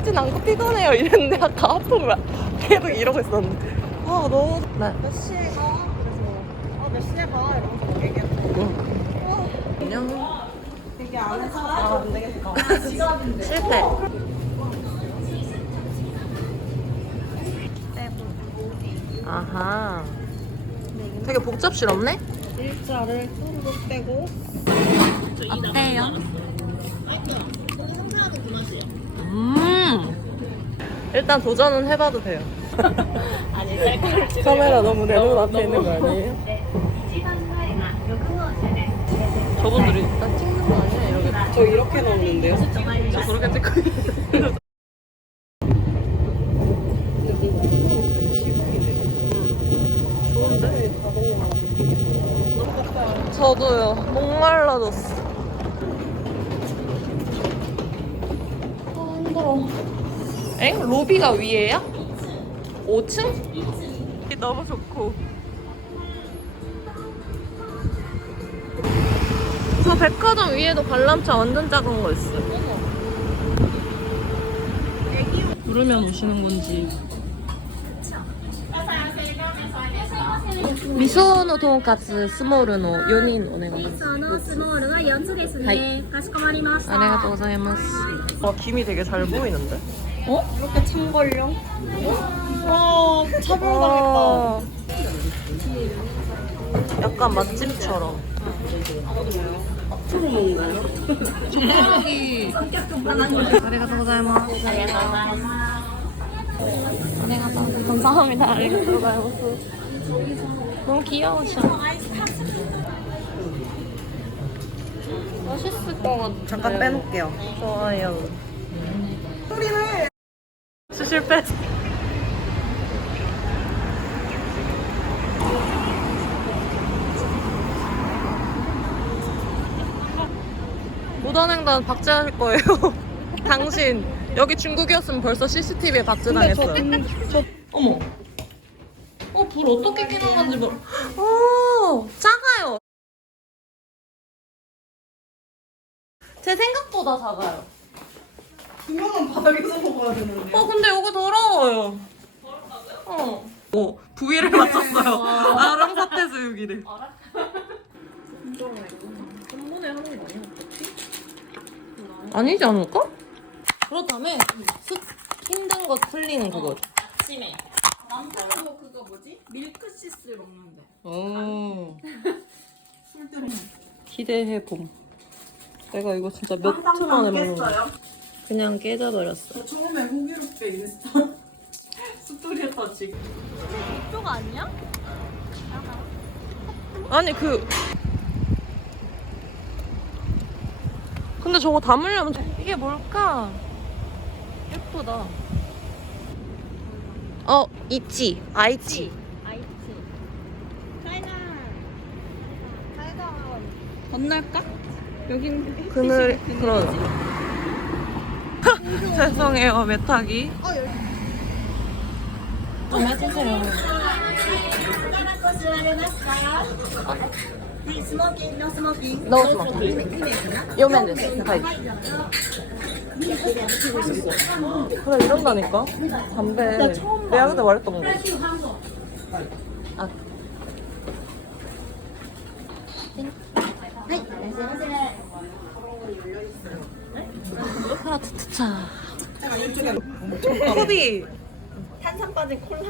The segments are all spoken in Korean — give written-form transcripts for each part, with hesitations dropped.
알겠진 않고 피곤해요 이랬는데 아까 아프면 계속 이러고 있었는데 아 너무 네. 몇 시에 가? 그래서 몇 시에 가? 이러면서 얘기했어. 안녕 되게 안 해서 안 되겠어. 실패 아하 되게 복잡스럽네? 일자를 뚜루룩 떼고 어때요? 일단 도전은 해봐도 돼요. 아니 셀카를 찍어. 카메라 너무 내 눈 앞에 있는 거 아니에요? 저분들이 나 찍는 거 아니야? 이러게 저 이렇게 나오는데요? 저 그렇게 찍고 있는데 근데 뭔가 엉덩이 되게 시원이네. 좋은데? 평소에 가본 거랑 느낌이 달라요. 너무 덥다. 저도요. 목말라졌어. 아 힘들어. 엥? 로비가 위에야? 5층? 너무 좋고. 저 백화점 위에도 관람차 완전 작은 거 있어. 부르면 오시는 건지. 미소노 돈까스 스몰の 4人お願いします。味噌のスモールは4つですね。はいかしこまりました。 아리가토고자이마스. 와 김이 되게 잘 보이는데? 어? 이렇게 참걸령? 와 차별당했다. 약간 맛집처럼. 앞으로 먹는 거예요? 젓가락이. 아리가토고자이마스. 아리가토. 감사합니다. 아리가토고자이마스. 너무 귀여우셔. 맛있을 것 같아요. 잠깐 빼놓을게요. 좋아요. 소리네. 실패. 무단횡단 박제하실 거예요. 당신 여기 중국이었으면 벌써 CCTV에 박제당했어요. 어머. 불 어떻게 켜는 건지 모르. 오, 작아요. 제 생각보다 작아요. 분명한 바닥에서 먹어야 되는데. 근데 여기 더러워요. 부위를 맞췄어요. 아랑사태수육이를. 한번에 하는 거 아니야? 아니지 않을까? 그렇다면 힘든 거 틀리는 그거. 아침에 남편도 그거 뭐지? 밀크시스 먹는데. 오. 기대해봄. 내가 이거 진짜 몇 초 만에 먹는 거야. 그냥 깨져버렸어. 처음에 호기롭게 인스타 스토리였다 지금. 이쪽 아니야? 아니 근데 저거 담으려면 이게 뭘까? 예쁘다. 있지. 아이치. 아이치. 건널까? 여긴 그늘 그러자. 죄송해요 메타기. 좀 해주세요. 스모킹, 노 스모킹. No smoking. 요면 됐어. 그래 이런다니까. 담배. 내가 그때 말했던 거. 아. 하라차차차. 코비. 탄산 빠진 콜라.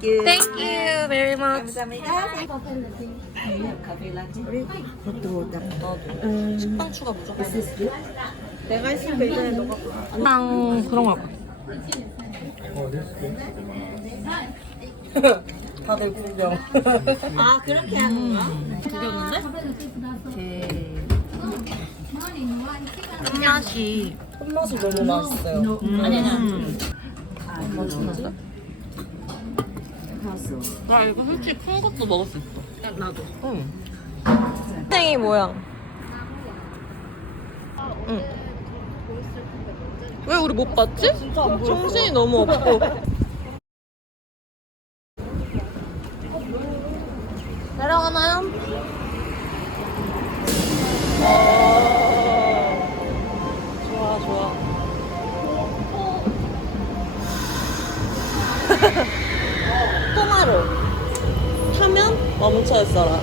Thank you very much. 나도 식빵 추가 무조건. 내가 했을 때 이전에 너가 빵 그런 거. 다들 구경. 아 그렇게 하는 거야? 구겼는데? 끝맛이 손맛이 너무 맛있어요. 아니야. 맛있는데? 나 이거 솔직히 큰 것도 먹을 수 있어. 나도. 응. 생이 모양. 응. 왜 우리 못 봤지? 진짜 안 보였어. 정신이 너무 없고. 내려가나요? 근처였어라.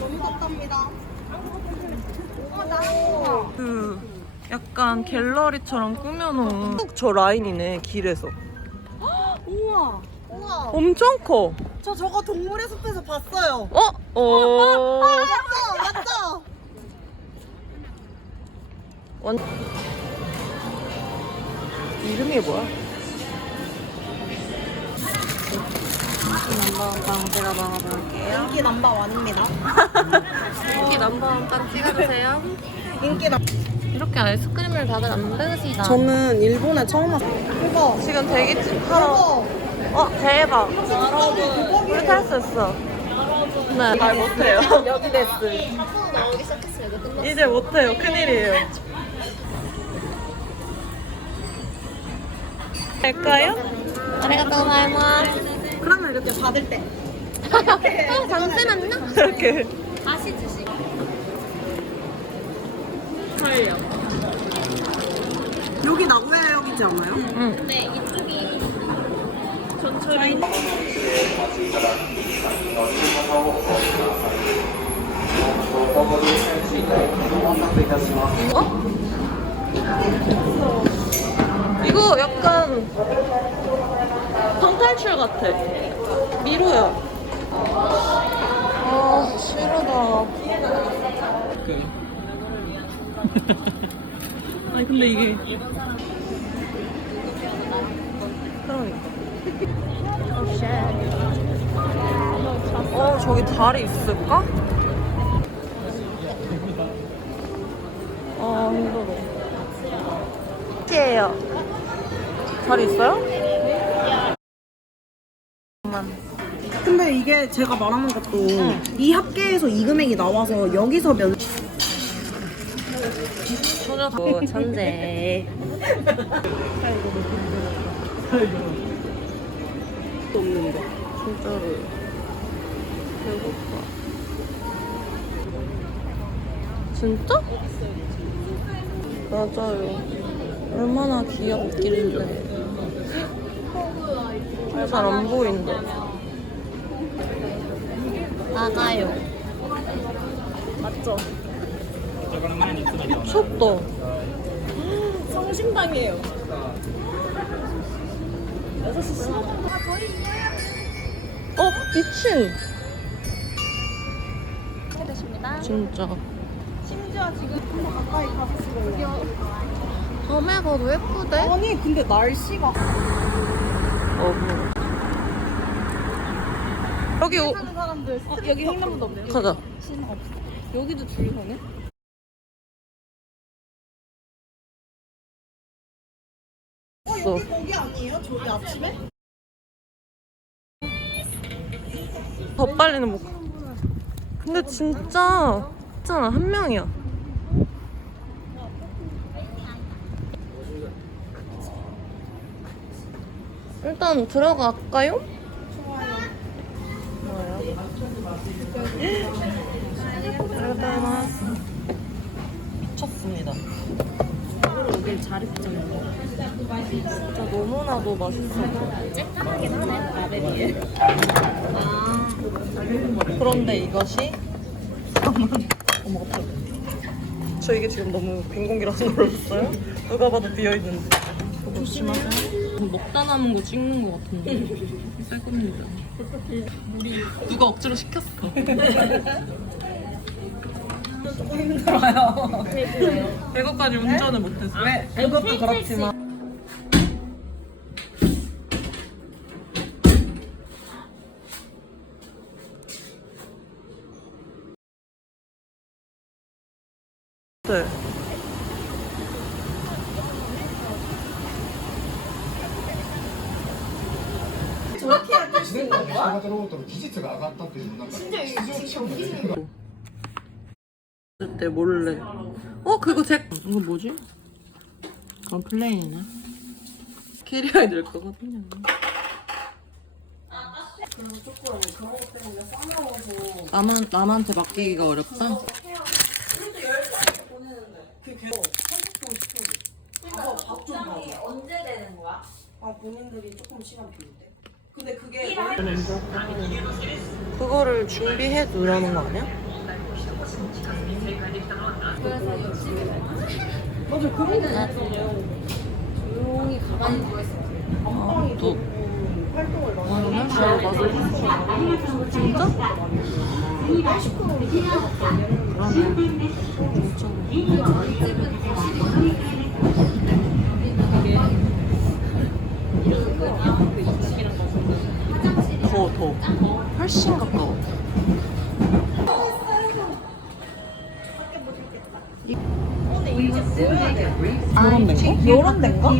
너무 좋답니다. 그 약간 갤러리처럼 꾸며놓은 저 라인이네 길에서. 우와. 우와. 엄청 커. 저 저거 동물의 숲에서 봤어요. 맞죠? 맞죠? 완... 이름이 뭐야? 넘버원 제가 먹어볼게요. 인기 넘버원입니다. 인기 넘버원 빵 찍어주세요. 인기 넘. 이렇게 아이스크림을 다들 안 드시다. 저는 일본에 처음 왔어요. 이거. 지금 대기집 하러. 대박. 여러분. 우리 탈 수 있어. 네. 말 못해요. 여기 데스. 이제 못해요. 큰일이에요. 될까요? 아리가또 고자이마스. 그러면 이렇게 받을 때. 잠시만요. 이렇게. 다시 주시고. 여기 나고야역이지 않아요? 응. 네, 이쪽이 이거 약간 방탈출 같아. 미로야. 아, 싫다. 아니, 근데 이게. 그러니까. 저기 자리 있을까? 힘들어. 예요. 자리 있어요? 근데 이게 제가 말하는 것도 이 합계에서 이 금액이 나와서 여기서 면 소녀 천재. 없는데. 진짜로 배고파. 진짜? 맞아요. 얼마나 귀엽길래. 잘 안 보인다. 나가요. 맞죠? 미쳤다. 성심당이에요. 미친. 됐습니다. 진짜. 심지어 지금 한번 가까이 가서 찍어요. 밤에 가도 예쁘대? 아니 근데 날씨가 여기 하는 사람들 여기 횡단보도 없네요. 가자. 신호 없어. 여기도 줄 서네. 여기 거기 아니에요? 저기 앞집에? 더 빨리는 못 가. 근데 진짜 있잖아, 한 명이야. 일단 들어갈까요? 좋아요. 미쳤습니다. 여기 자립증. 진짜 너무나도 맛있어. 쬐깐하긴 하네, 나에 비해. 그런데 이것이 4만. 어머, 어떡해. 저 이게 지금 너무 빈 공기라서 놀랐어요? 누가 봐도 비어있는데. 조심하세요. 먹다 남은 거 찍는 거 같은데. 쌀 겁니다. 누가 억지로 시켰어. 조금 힘들어요. 이거까지 운전을 못했어. 왜? 이것도 그렇지만. 네. 저렇게 해야 될 수 있는 거야? 小型ロボットの技術が上がったというのなんか市場規模で그때 몰래. 그거 이거 뭐지? 플레인이네. 캐리어에 늘 거거든요. 남한테 맡기기가 어렵다? 언제 되는 거야? 본인들이 조금 시간 비는데. 근데 그게 그거를 준비해 두라는 거 아니야? 맞아 그런 거 조용히 가만히 누워있어. 또 활동을 많이 맞아 맞아. 진짜? 더 훨씬 가까워. 이런 데인가? 이런 데인가?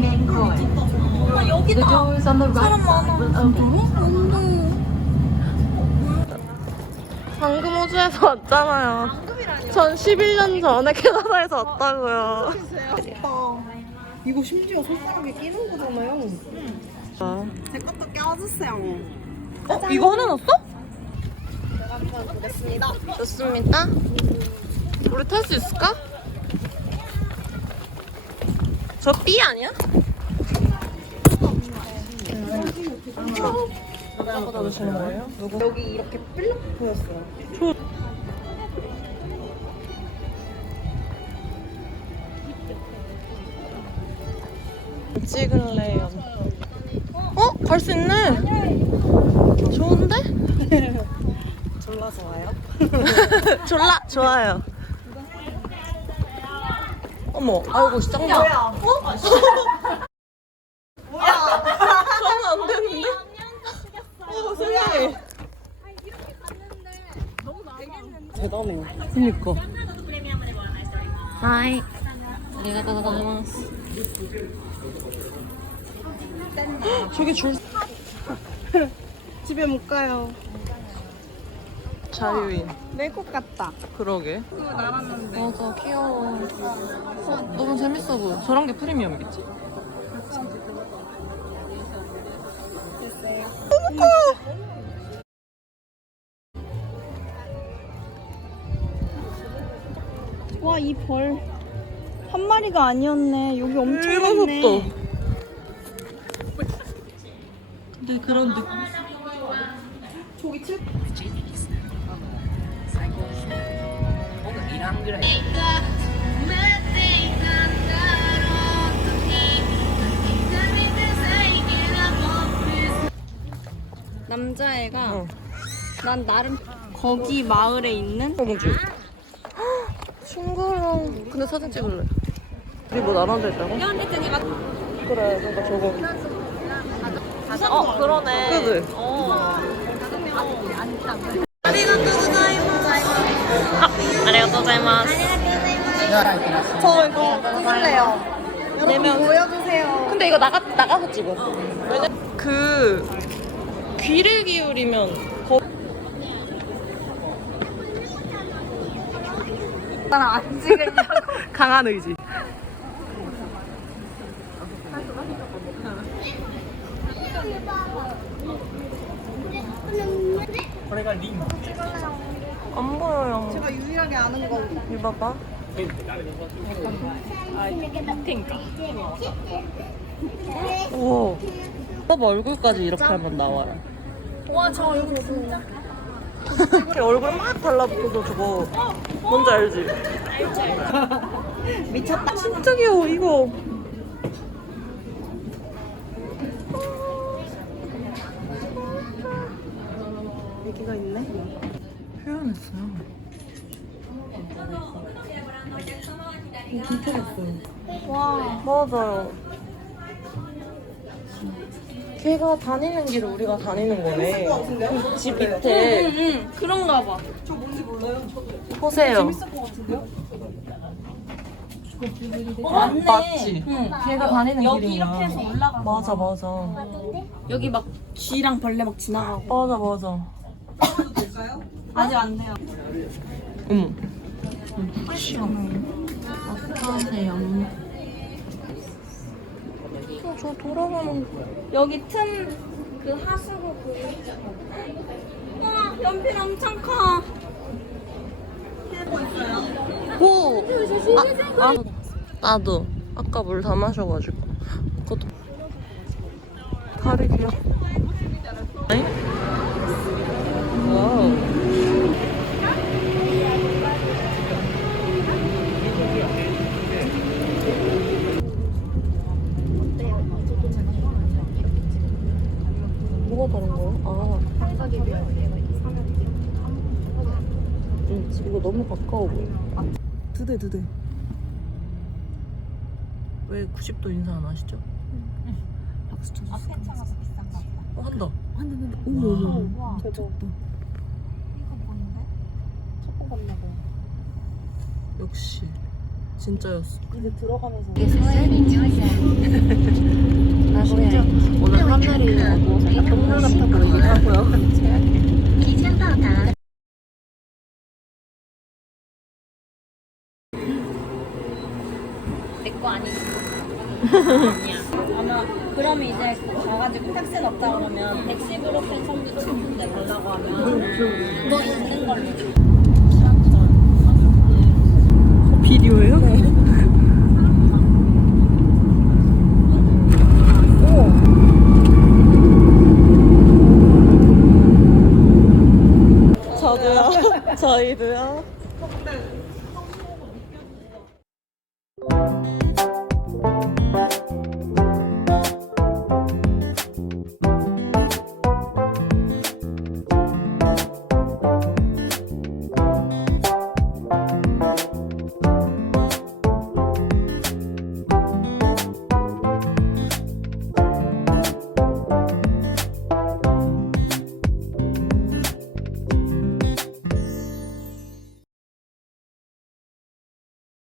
아, 여기다. 사람 많아. 방금 호주에서 왔잖아요. 전 11년 전에 캐나다에서 왔다고요. 이거 심지어 손가락에 끼는 거잖아요. 제 것도 껴주세요. 이거 하나 넣었어? 좋습니다. 우리 탈 수 있을까? 저 B 아니야? 누가 받아주시는 거예요? 여기 이렇게 삘록 보였어요. 찍을래요. 어? 갈 수 있네. 좋은데? 졸라 좋아요. 졸라 좋아요. 어머, 아이고 진짜 짱나. 뭐야? 저는 안 되는데? 세상에. 대단해. 그니까. 하이. 아리가또 고자이마스. 저기 줄. 집에 못 가요. 자유인. 내 것 같다. 그러게. 날았는데. 맞아, 귀여워. 너무 재밌어 보여. 저런 게 프리미엄이겠지? 와, 이 벌. 한 마리가 아니었네. 여기 엄청 일곱 많네. 도 근데 그런 느낌. 저기 칠. 남자애가 응. 난 나름 거기 마을에 있는 공주. 싱그러워. 근데 사진 찍을래. 우리 뭐 나눠져 있다고? 그래, 그러니까 저거. 그러네. 그지? 아리가또 고자이마스. 저 이거 찍을래요. 여러분 보여주세요. 근데 이거 나가서 찍어. 왜냐 그 귀를 기울이면 나랑 안 찍으냐고. 강한 의지. 안 보여요. 제가 유일하게 아는 거. 이거 봐봐. 우와. 봐봐, 얼굴까지 이렇게 하면 나와요. 와, 저 얼굴 진짜. 얼굴 막 달라붙어서 저거 뭔지 알지? 미쳤다. 진짜 귀여워 이거. 얘기가 있네. 표현했어요. 불편했어요. 와 맞아요. 걔가 다니는 길을 우리가 다니는 거네. 그집 밑에 응, 그런가 봐. 저 뭔지 몰라요. 보세요. 재밌을 것 같은데요? 맞지? 응. 걔가 다니는 여기 길이야. 이렇게 해서 올라가. 맞아 맞아. 여기 막 쥐랑 벌레 막 지나가고. 맞아 맞아. 아직 안 돼요. 어머. 어떡하세요? 저 돌아가는 여기 틈 그 하수구 그. 와, 연필 엄청 커. 오! 나도 아까 물 다 마셔가지고 그것도 가르기야. 아니? 와우. 뭐가 다른 거야? 아. 응, 이거 너무 가까워 보여. 두대. 왜 90도 인사 안 하시죠? 박수 쳐줬어. 앞에 차가 더 비싼가 보다. 한다. 한대. 어머. 와, 잘 쳤다. 이거 뭔데? 첫번 갔나 봐. 역시 진짜였어. 이제 들어가면서. 이게 서해인지 오늘 하늘이 뭐 살짝 동물 같아 보이긴 하고요. 내거 아니지. 아니야. 아마 그러면 이제 가가지고 택시 넣자 그러면 택시 브로펜 선비 친구인데 달라고 하면 너 있는 걸로. 비디오예요? 저도요. 저희도요.